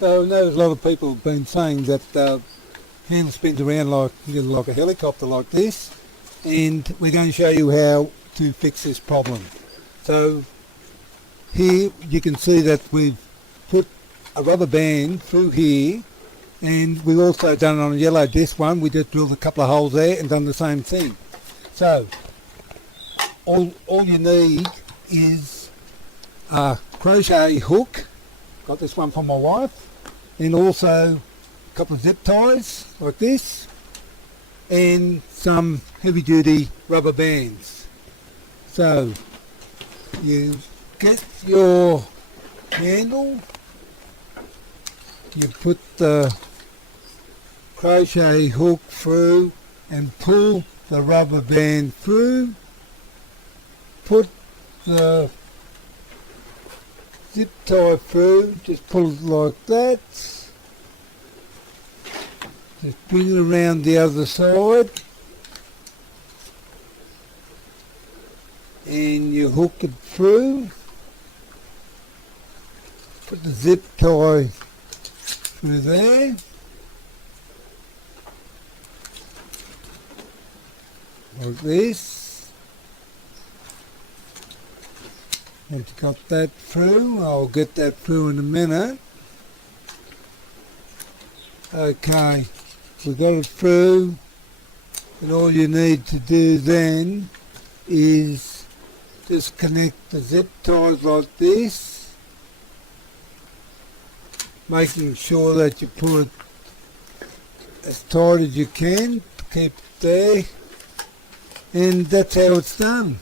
So I know a lot of people have been saying that handle spins around like a helicopter like this, and we're going to show you how to fix this problem. So here you can see that we've put a rubber band through here, and we've also done it on a yellow disc one. We just drilled a couple of holes there and done the same thing. So all you need is a crochet hook. Got this one from my wife, and also a couple of zip ties like this, and some heavy duty rubber bands. So you get your handle, you put the crochet hook through and pull the rubber band through, put the zip tie through, just pull it like that, just bring it around the other side, and you hook it through, put the zip tie through there, like this, and you got that through. I'll get that through in a minute. Okay, we got it through, and all you need to do then is just connect the zip ties like this, making sure that you pull it as tight as you can to keep it there, and that's how it's done.